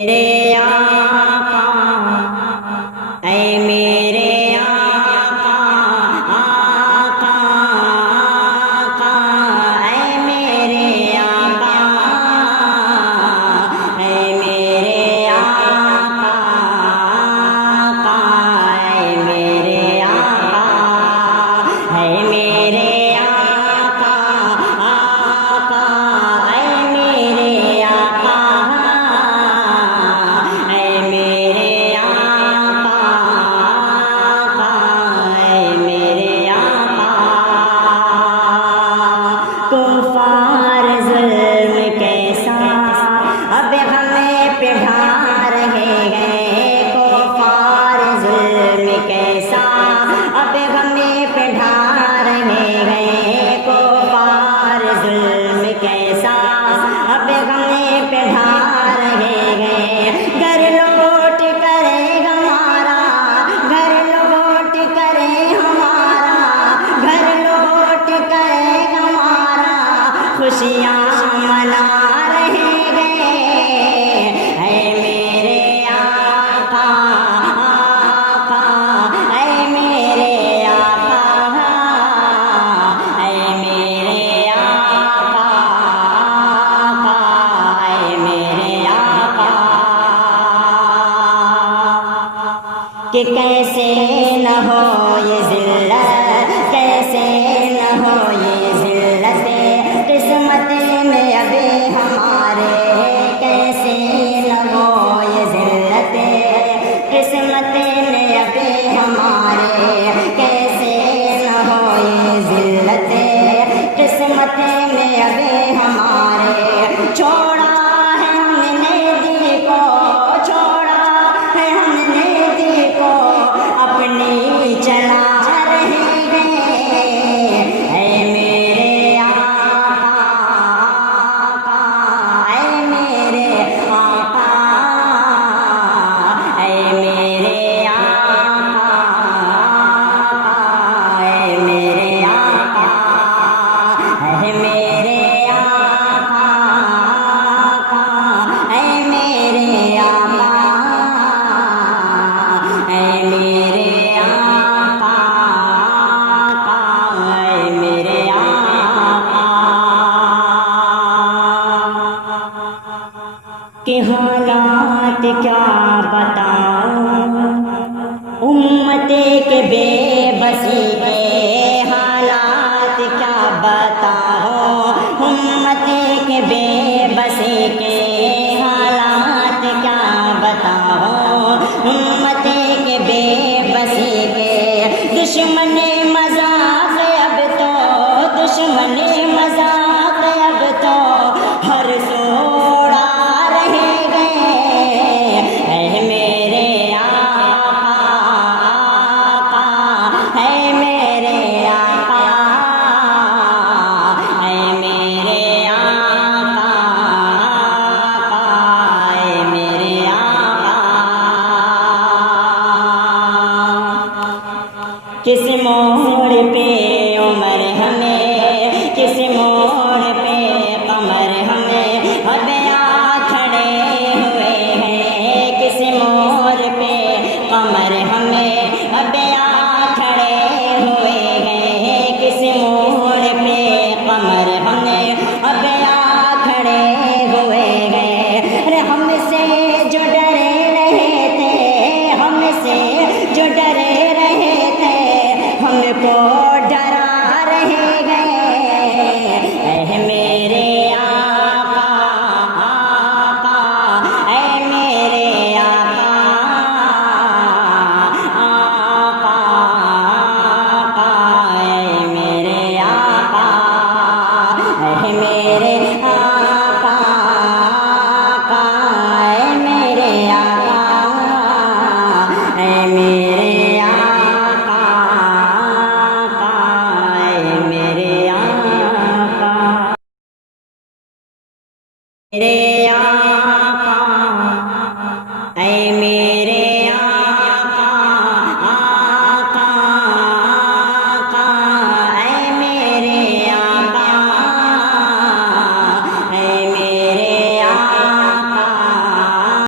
میرے آقا اے میرے آقا آقا آقا اے میرے آقا اے میرے آقا آقا اے میرے آقا اے میرے آقا آقا اے میرے آقا کفار ظلم کیسا اب ہمیں پہ ڈھا رہے ہیں، کفار ظلم کیسا اب ہمیں پہ ڈھا رہے ہیں، کفار ظلم کیسا اب ہمیں پہ ڈھا رہے ہیں۔ گھر لوٹ کرے ہمارا، گھر لوٹ کرے ہمارا، گھر لوٹ کرے ہمارا، خوشیاں منا رہے گئے۔ اے میرے آقا آقا اے میرے آقا اے میرے آقا آقا اے میرے آقا، کہ کیسے نہ ہو یہ ذلت، کیسے نہ ہو یہ ذلت قسمت میں ابھی ہمارے، کیسے نہ ہو یہ ذلت قسمت میں ابھی ہمارے، کیسے نہ ہو یہ ذلت قسمت میں ابھی ہمارے۔ چھوڑا ہے ہم نے دل کو، چھوڑا ہے ہم نے دل کو، اپنی چلا رہے گئے۔ اے میرے آقا آقا اے میرے آقا اے میرے آقا آقا اے میرے آقا اے میرے آقا آقا اے میرے آقا اے میرے آقا آقا اے میرے آقا، کہ حالات کیا بتاؤں امت کے بے بسی کے، حالات کیا بتاؤں امت کے بے بسی کے، حالات کیا بتاؤں امت کے بے بسی کے۔ دشمن مذاق اب تو، دشمن مذاق اب تو ہر سوڑا رہے گئے۔ اے میرے آقا آقا اے میرے آقا اے میرے آقا آقا اے میرے آقا، کس موڑ پہ عمر ہمیں، کس موڑ پہ قمر ہمیں اب آ کھڑے ہوئے ہیں، کس موڑ پہ قمر ہمیں اب آ کھڑے ہوئے ہیں، کس موڑ پہ قمر ہمیں اب آ کھڑے ہوئے ہیں۔ ارے ہم سے جو ڈرے رہے تھے، ہم سے جو ڈرے رہے تھے، ہم کو